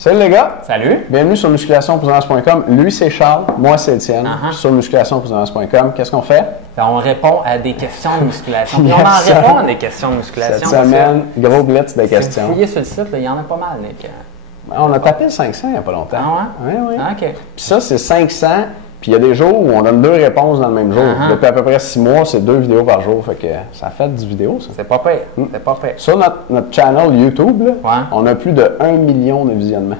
Salut les gars! Salut! Bienvenue sur musculationpourtendurance.com. Lui, c'est Charles, moi, c'est Étienne. Sur musculationpourtendurance.com. Qu'est-ce qu'on fait? On répond à des questions de musculation. Puis on en répond à des questions de musculation. Cette semaine, gros blitz de questions. Si vous fouillez sur le site, il y en a pas mal, Nick. On a tapé le 500 il n'y a pas longtemps. Ah ouais? Oui, oui. Ah, OK. Puis ça, c'est 500. Puis il y a des jours où on donne 2 réponses dans le même jour. Depuis à peu près 6 mois, c'est 2 vidéos par jour. Fait que ça fait 10 vidéos, ça. C'est pas pire. C'est pas pire. Sur notre channel YouTube, là, Ouais. on a plus de 1 million de visionnements.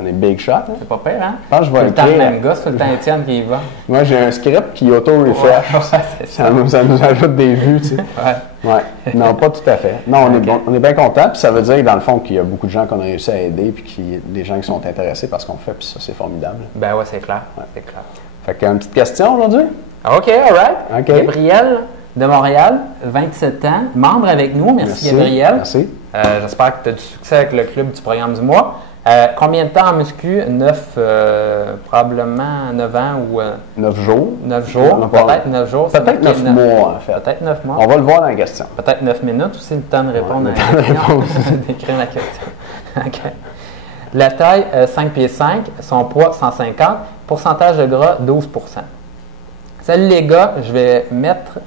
On est big shot. Hein? C'est pas pire, hein? Je pense que je vais Tout le temps le écrire. même gars, c'est tout le temps Étienne qui y va. Moi, j'ai un script qui auto-refresh. Ouais, c'est ça. Ça nous ajoute des vues, tu sais. Ouais. Ouais. Non, pas tout à fait. Non, on est bien content. Puis ça veut dire, dans le fond, qu'il y a beaucoup de gens qu'on a réussi à aider, puis des gens qui sont intéressés par ce qu'on fait, puis ça, c'est formidable. Ben ouais, c'est clair. C'est clair. Fait qu'une petite question aujourd'hui? OK, all right. OK. Gabriel de Montréal, 27 ans, membre avec nous. Merci Gabriel. Merci. J'espère que tu as du succès avec le club du programme du mois. Combien de temps en muscu? 9, probablement 9 ans ou... 9 jours. 9 jours, peut-être 9 jours. Peut-être 9 mois, en fait. Peut-être 9 mois. On va le voir dans la question. Peut-être 9 minutes aussi, le temps de répondre à la question. D'écrire la question. OK. La taille, 5 pieds 5, son poids, 150, pourcentage de gras, 12 %. Salut les gars, je vais mettre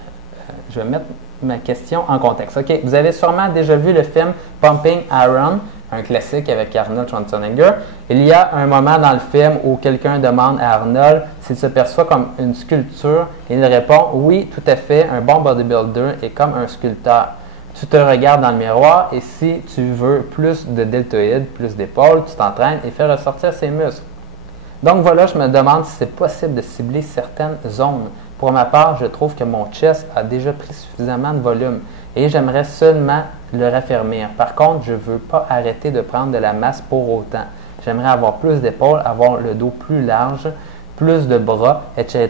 ma question en contexte. OK, vous avez sûrement déjà vu le film Pumping Iron, un classique avec Arnold Schwarzenegger. Il y a un moment dans le film où quelqu'un demande à Arnold s'il se perçoit comme une sculpture et il répond « Oui, tout à fait, un bon bodybuilder est comme un sculpteur. Tu te regardes dans le miroir et si tu veux plus de deltoïdes, plus d'épaules, tu t'entraînes et fais ressortir ses muscles. » Donc voilà, je me demande si c'est possible de cibler certaines zones. Pour ma part, je trouve que mon chest a déjà pris suffisamment de volume et j'aimerais seulement le raffermir. Par contre, je ne veux pas arrêter de prendre de la masse pour autant. J'aimerais avoir plus d'épaules, avoir le dos plus large, plus de bras, etc.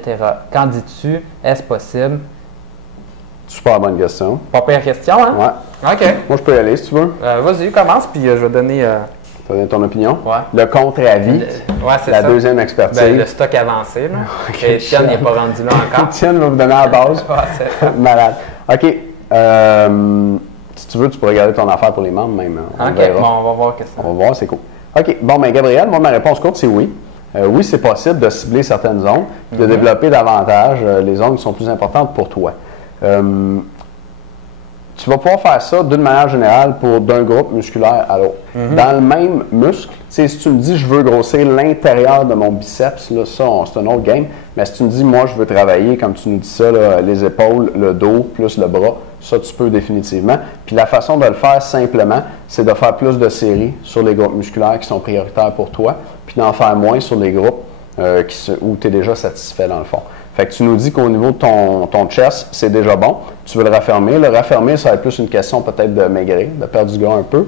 Qu'en dis-tu? Est-ce possible? Super bonne question. Pas pire question, hein? Ouais. OK. Moi, je peux y aller si tu veux. Vas-y, commence, puis je vais donner... Tu vas donner ton opinion? Ouais. Le contre-avis. Ouais, c'est la ça. deuxième expertise. Ben, le stock avancé, là. Okay, Étienne n'est pas rendu là encore. Étienne va vous donner la base. Ouais, c'est ça. Malade. OK. Si tu veux, tu peux regarder ton affaire pour les membres même. OK, bon, on va voir qu'est-ce que On va voir, c'est cool. OK. Bon, ben Gabriel, moi, ma réponse courte, c'est oui. Oui, c'est possible de cibler certaines zones, de développer davantage les zones qui sont plus importantes pour toi. Tu vas pouvoir faire ça d'une manière générale d'un groupe musculaire à l'autre. Dans le même muscle, si tu me dis je veux grossir l'intérieur de mon biceps, là, ça, c'est un autre game. Mais si tu me dis moi je veux travailler, comme tu nous dis ça, là, les épaules, le dos, plus le bras, ça tu peux définitivement. Puis la façon de le faire simplement, c'est de faire plus de séries sur les groupes musculaires qui sont prioritaires pour toi, puis d'en faire moins sur les groupes où tu es déjà satisfait dans le fond. Fait que tu nous dis qu'au niveau de ton chest, c'est déjà bon. Tu veux le raffermir. Le raffermir, ça va être plus une question peut-être de maigrir, de perdre du gras un peu.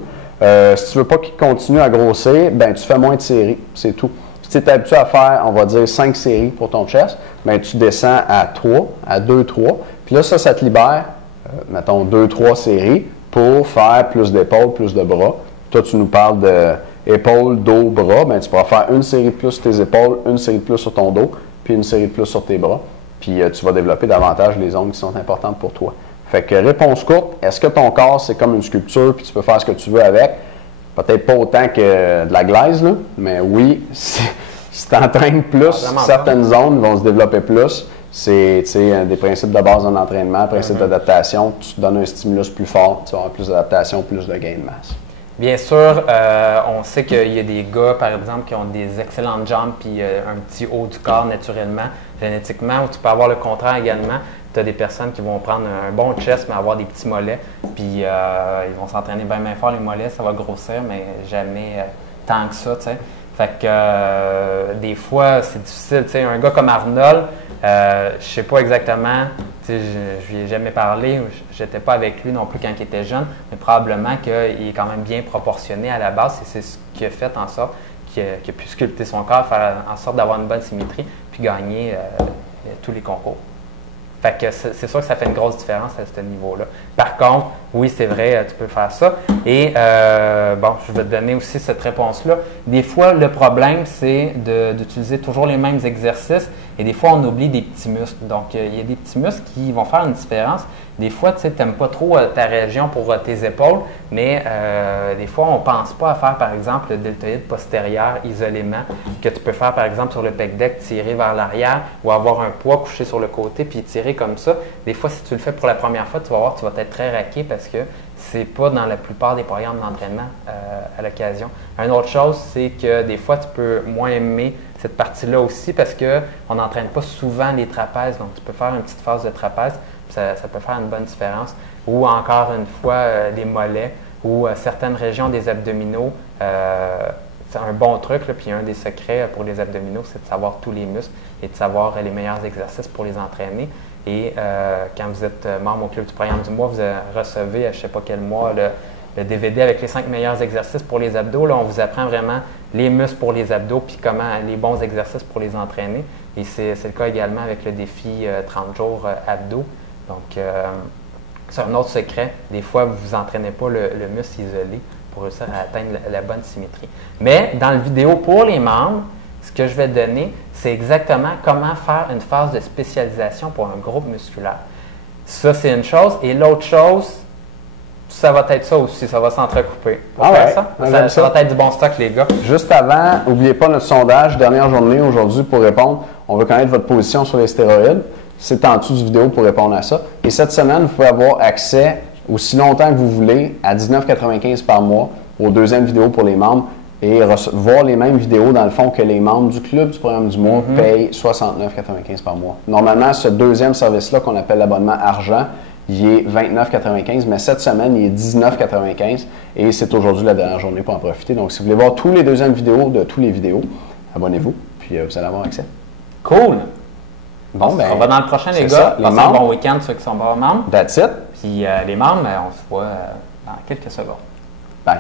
Si tu veux pas qu'il continue à grossir, ben tu fais moins de séries. C'est tout. Si tu es habitué à faire, on va dire 5 séries pour ton chest, ben tu descends à 3, à 2, 3. Puis là, ça te libère, mettons 2, 3 séries pour faire plus d'épaules, plus de bras. Toi, tu nous parles d'épaules, dos, bras. Ben tu pourras faire une série de plus sur tes épaules, une série de plus sur ton dos, puis une série de plus sur tes bras, puis tu vas développer davantage les zones qui sont importantes pour toi. Fait que réponse courte, est-ce que ton corps, c'est comme une sculpture, puis tu peux faire ce que tu veux avec? Peut-être pas autant que de la glaise, là, mais oui, si tu t'entraînes plus, certaines zones vont se développer plus. C'est des principes de base en entraînement, principes d'adaptation. Tu te donnes un stimulus plus fort, tu vas avoir plus d'adaptation, plus de gain de masse. Bien sûr, on sait qu'il y a des gars, par exemple, qui ont des excellentes jambes puis un petit haut du corps naturellement, génétiquement, ou tu peux avoir le contraire également. Tu as des personnes qui vont prendre un bon chest, mais avoir des petits mollets, puis ils vont s'entraîner bien fort les mollets, ça va grossir, mais jamais tant que ça, tu sais. Fait que des fois, c'est difficile, tu sais, un gars comme Arnold, je sais pas exactement, je lui ai jamais parlé, j'étais pas avec lui non plus quand il était jeune, mais probablement qu'il est quand même bien proportionné à la base et c'est ce qui a fait en sorte qu'il a pu sculpter son corps, faire en sorte d'avoir une bonne symétrie, puis gagner tous les concours. Fait que c'est sûr que ça fait une grosse différence à ce niveau-là. Par contre, Oui, c'est vrai, tu peux faire ça. Et bon, je vais te donner aussi cette réponse-là. Des fois, le problème, c'est d'utiliser toujours les mêmes exercices et des fois, on oublie des petits muscles. Donc, il y a des petits muscles qui vont faire une différence. Des fois, tu n'aimes pas trop ta région pour tes épaules, mais des fois, on ne pense pas à faire, par exemple, le deltoïde postérieur isolément, que tu peux faire, par exemple, sur le pec deck, tirer vers l'arrière ou avoir un poids couché sur le côté puis tirer comme ça. Des fois, si tu le fais pour la première fois, tu vas voir, tu vas être très raqué parce que c'est pas dans la plupart des programmes d'entraînement à l'occasion. Une autre chose, c'est que des fois, tu peux moins aimer cette partie-là aussi parce qu'on n'entraîne pas souvent les trapèzes. Donc, tu peux faire une petite phase de trapèze, ça peut faire une bonne différence. Ou encore une fois, les mollets ou certaines régions des abdominaux. C'est un bon truc, là, puis un des secrets pour les abdominaux, c'est de savoir tous les muscles et de savoir les meilleurs exercices pour les entraîner. Et quand vous êtes membre au Club du programme du mois, vous recevez, je ne sais pas quel mois, le DVD avec les 5 meilleurs exercices pour les abdos. Là, on vous apprend vraiment les muscles pour les abdos puis comment les bons exercices pour les entraîner. Et c'est le cas également avec le défi 30 jours abdos. Donc, c'est un autre secret. Des fois, vous ne entraînez pas le muscle isolé pour réussir à atteindre la bonne symétrie. Mais dans la vidéo pour les membres, ce que je vais te donner, c'est exactement comment faire une phase de spécialisation pour un groupe musculaire. Ça, c'est une chose. Et l'autre chose, ça va être ça aussi. Ça va s'entrecouper. Ça va être du bon stock, les gars. Juste avant, n'oubliez pas notre sondage, dernière journée aujourd'hui pour répondre. On veut connaître votre position sur les stéroïdes. C'est en dessous du vidéo pour répondre à ça. Et cette semaine, vous pouvez avoir accès aussi longtemps que vous voulez à 19,95 par mois aux deuxièmes vidéos pour les membres et voir les mêmes vidéos dans le fond que les membres du Club du programme du mois payent 69,95 par mois. Normalement, ce deuxième service-là qu'on appelle l'abonnement argent, il est 29,95, mais cette semaine, il est 19,95 et c'est aujourd'hui la dernière journée pour en profiter. Donc, si vous voulez voir tous les deuxièmes vidéos de tous les vidéos, abonnez-vous, puis vous allez avoir accès. Cool! Bon, ben, on va dans le prochain, les gars. Passez un bon week-end, ceux qui sont bons membres. That's it. Puis les membres, on se voit dans quelques secondes. Bye.